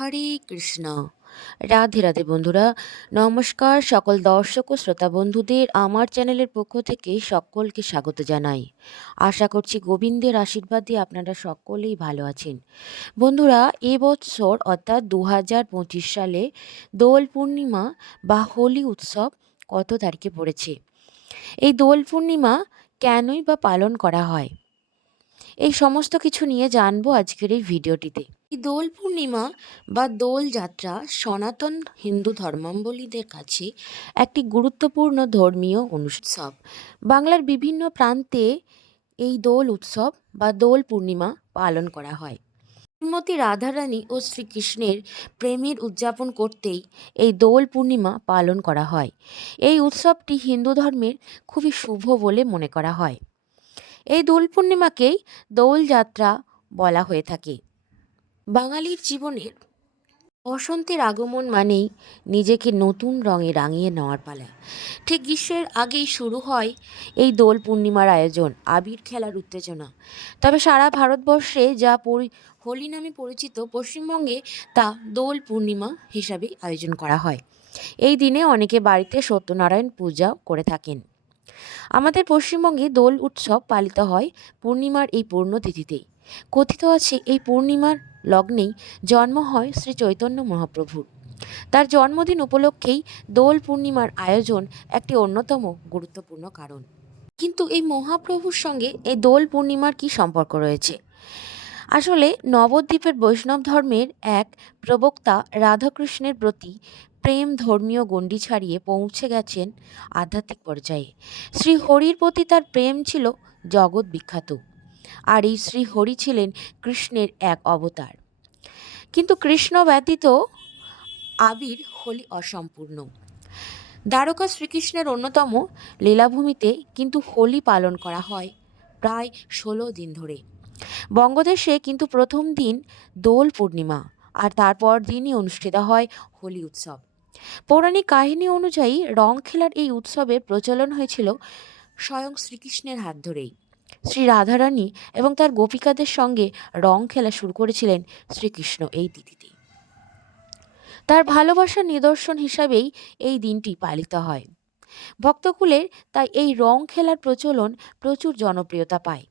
হরে কৃষ্ণ। রাধে রাধে বন্ধুরা, নমস্কার সকল দর্শক ও শ্রোতা বন্ধুদের আমার চ্যানেলের পক্ষ থেকে সকলকে স্বাগত জানাই। আশা করছি গোবিন্দের আশীর্বাদে আপনারা সকলেই ভালো আছেন। বন্ধুরা এবছর অর্থাৎ দু হাজার পঁচিশ সালে দোল পূর্ণিমা বা হোলি উৎসব কত তারিখে পড়েছে? এই দোল পূর্ণিমা কেনই বা পালন করা হয়? এই সমস্ত কিছু নিয়ে জানব আজকের এই ভিডিওটিতে। এই দোল পূর্ণিমা বা দোল যাত্রা সনাতন হিন্দু ধর্মাবলীদের কাছে একটি গুরুত্বপূর্ণ ধর্মীয় উৎসব। বাংলার বিভিন্ন প্রান্তে এই দোল উৎসব বা দোল পূর্ণিমা পালন করা হয়। শ্রীমতী রাধারানী ও শ্রীকৃষ্ণের প্রেমের উদযাপন করতেই এই দোল পূর্ণিমা পালন করা হয়। এই উৎসবটি হিন্দু ধর্মের খুবই শুভ বলে মনে করা হয়। এই দোল পূর্ণিমাকেই দোলযাত্রা বলা হয়ে থাকে। বাঙালির জীবনের বসন্তের আগমন মানেই নিজেকে নতুন রঙে রাঙিয়ে নেওয়ার পালা। ঠিক গ্রীষ্মের আগেই শুরু হয় এই দোল পূর্ণিমার আয়োজন, আবির খেলার উত্তেজনা। তবে সারা ভারতবর্ষে যা পরি, হোলি নামে পরিচিত পশ্চিমবঙ্গে তা দোল পূর্ণিমা হিসাবে আয়োজন করা হয়। এই দিনে অনেকে বাড়িতে সত্যনারায়ণ পূজাও করে থাকেন। আমাদের পশ্চিমবঙ্গে দোল উৎসব পালিত হয় পূর্ণিমার এই পূর্ণ পূর্ণতিথিতেই কথিত আছে এই পূর্ণিমার লগ্নেই জন্ম হয় শ্রী চৈতন্য মহাপ্রভুর। তার জন্মদিন উপলক্ষেই দোল পূর্ণিমার আয়োজন একটি অন্যতম গুরুত্বপূর্ণ কারণ। কিন্তু এই মহাপ্রভুর সঙ্গে এই দোল পূর্ণিমার কি সম্পর্ক রয়েছে? আসলে নবদ্বীপের বৈষ্ণব ধর্মের এক প্রবক্তা রাধাকৃষ্ণের প্রতি প্রেম ধর্মীয় গণ্ডি ছাড়িয়ে পৌঁছে গেছেন আধ্যাত্মিক পর্যায়ে। শ্রী হরির প্রতি তার প্রেম ছিল জগৎ বিখ্যাত। আর এই শ্রী হরি ছিলেন কৃষ্ণের এক অবতার। কিন্তু কৃষ্ণ ব্যতীত আবির হোলি অসম্পূর্ণ। দ্বারকা শ্রীকৃষ্ণের অন্যতম লীলাভূমিতে কিন্তু হোলি পালন করা হয় প্রায় ষোলো দিন ধরে। বঙ্গদেশে কিন্তু প্রথম দিন দোল পূর্ণিমা আর তারপর দিনই অনুষ্ঠিত হয় হোলি উৎসব। পৌরাণিক কাহিনী অনুযায়ী রং খেলার এই উৎসবের প্রচলন হয়েছিল স্বয়ং শ্রীকৃষ্ণের হাত ধরেই। শ্রী রাধারানী এবং তার গোপিকাদের সঙ্গে রং খেলা শুরু করেছিলেন শ্রীকৃষ্ণ এই তিথিতে তার ভালোবাসার নিদর্শন হিসাবেই এই দিনটি পালিত হয়। ভক্তকুলের তাই এই রং খেলার প্রচলন প্রচুর জনপ্রিয়তা পায়।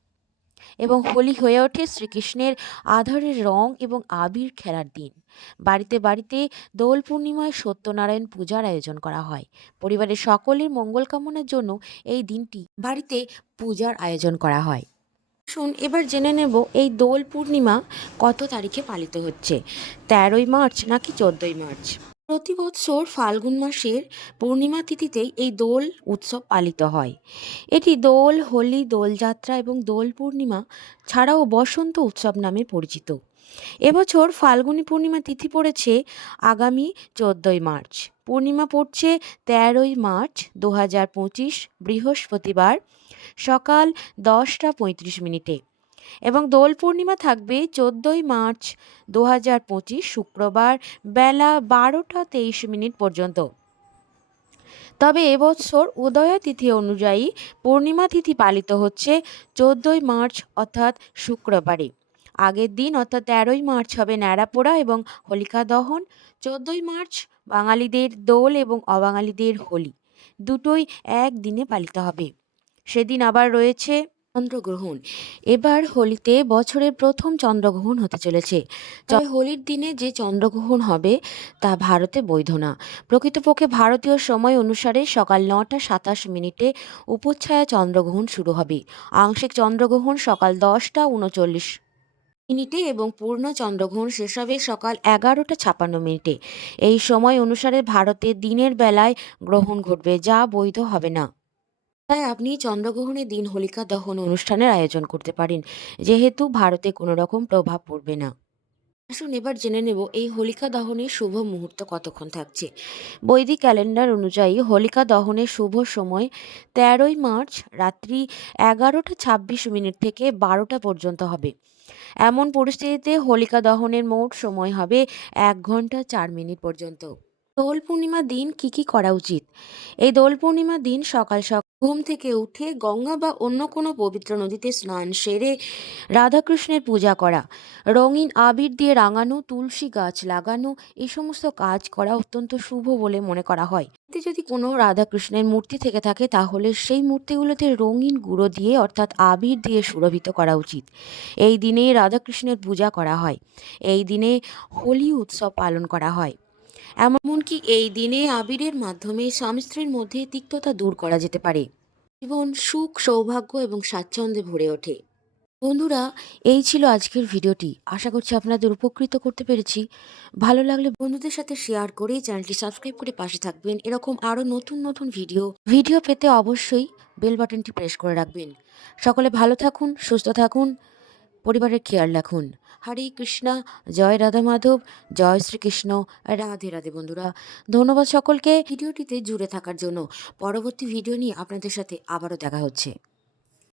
এবং হোলি হয়ে ওঠে শ্রীকৃষ্ণের আধারের রং এবং আবির খেলার দিন। বাড়িতে বাড়িতে দোল পূর্ণিমায় সত্যনারায়ণ পূজার আয়োজন করা হয়। পরিবারের সকলের মঙ্গল কামনার জন্য এই দিনটি বাড়িতে পূজার আয়োজন করা হয়। শুন এবার জেনে নেব এই দোল পূর্ণিমা কত তারিখে পালিত হচ্ছে? তেরোই মার্চ নাকি চোদ্দোই মার্চ? প্রতি বৎসর ফাল্গুন মাসের পূর্ণিমা তিথিতেই এই দোল উৎসব পালিত হয়। এটি দোল, হোলি দোলযাত্রা এবং দোল পূর্ণিমা ছাড়াও বসন্ত উৎসব নামে পরিচিত। এবছর ফাল্গুনী পূর্ণিমা তিথি পড়েছে আগামী চোদ্দোই মার্চ। পূর্ণিমা পড়ছে তেরোই মার্চ দু হাজার পঁচিশ বৃহস্পতিবার সকাল দশটা পঁয়ত্রিশ মিনিটে। এবং দোল পূর্ণিমা থাকবে চোদ্দোই মার্চ দু হাজার পঁচিশ শুক্রবার বেলা বারোটা তেইশ মিনিট পর্যন্ত। তবে এবছর উদয়া তিথি অনুযায়ী পূর্ণিমা তিথি পালিত হচ্ছে চোদ্দোই মার্চ অর্থাৎ শুক্রবারে। আগের দিন অর্থাৎ তেরোই মার্চ হবে ন্যাড়াপোড়া এবং হোলিকা দহন, চোদ্দোই মার্চ বাঙালিদের দোল এবং অবাঙালিদের হোলি। দুটোই এক দিনে পালিত হবে। সেদিন আবার রয়েছে চন্দ্রগ্রহণ। এবার হোলিতে বছরের প্রথম চন্দ্রগ্রহণ হতে চলেছে। হোলির দিনে যে চন্দ্রগ্রহণ হবে, তা ভারতে বৈধ না। প্রকৃতপক্ষে ভারতীয় সময় অনুসারে সকাল নটা সাতাশ মিনিটে উপচ্ছায়া চন্দ্রগ্রহণ শুরু হবে। আংশিক চন্দ্রগ্রহণ সকাল দশটা উনচল্লিশ মিনিটে এবং পূর্ণ চন্দ্রগ্রহণ শেষ হবে সকাল এগারোটা ছাপান্ন মিনিটে। এই সময় অনুসারে ভারতে দিনের বেলায় গ্রহণ ঘটবে, যা বৈধ হবে না। তাই আপনি চন্দ্রগ্রহণের দিন হোলিকা দহন অনুষ্ঠানের আয়োজন করতে পারেন। যেহেতু ভারতে কোনো রকম প্রভাব পড়বে না। আসুন এবার জেনে নেব এই হোলিকা দহনের শুভ মুহূর্ত কতক্ষণ থাকছে। বৈদিক ক্যালেন্ডার অনুযায়ী হোলিকা দহনের শুভ সময় তেরোই মার্চ রাত্রি এগারোটা ছাব্বিশ মিনিট থেকে বারোটা পর্যন্ত হবে। এমন পরিস্থিতিতে হোলিকা দহনের মোট সময় হবে এক ঘণ্টা চার মিনিট পর্যন্ত। দোল পূর্ণিমা দিন কি কি করা উচিত? এই দোল পূর্ণিমা দিন সকাল সকাল ঘুম থেকে উঠে গঙ্গা বা অন্য কোনো পবিত্র নদীতে স্নান সেরে রাধাকৃষ্ণের পূজা করা, রঙিন আবির দিয়ে রাঙানো, তুলসী গাছ লাগানো, এই সমস্ত কাজ করা অত্যন্ত শুভ বলে মনে করা হয়। এতে যদি কোনো রাধাকৃষ্ণের মূর্তি থেকে থাকে, তাহলে সেই মূর্তিগুলোতে রঙিন গুঁড়ো দিয়ে, অর্থাৎ আবির দিয়ে সুরভিত করা উচিত। এই দিনে রাধাকৃষ্ণের পূজা করা হয়। এই দিনে হোলি উৎসব পালন করা হয়। এমনকি এই দিনে আবিরের মাধ্যমে স্বামী স্ত্রীর মধ্যে তিক্ততা দূর করা যেতে পারে। জীবন সুখ, সৌভাগ্য এবং স্বাচ্ছন্দ্যে ভরে ওঠে। বন্ধুরা, এই ছিল আজকের ভিডিওটি। আশা করছি আপনাদের উপকৃত করতে পেরেছি। ভালো লাগলে বন্ধুদের সাথে শেয়ার করে চ্যানেলটি সাবস্ক্রাইব করে পাশে থাকবেন। এরকম আরও নতুন নতুন ভিডিও ভিডিও পেতে অবশ্যই বেল বাটনটি প্রেস করে রাখবেন। সকলে ভালো থাকুন, সুস্থ থাকুন। পরিবারের খেয়াল রাখুন। হরে কৃষ্ণা, জয় রাধা মাধব, জয় শ্রীকৃষ্ণ, রাধে রাধে বন্ধুরা। ধন্যবাদ সকলকে ভিডিওটিতে জুড়ে থাকার জন্য। পরবর্তী ভিডিও নিয়ে আপনাদের সাথে আবারও দেখা হচ্ছে।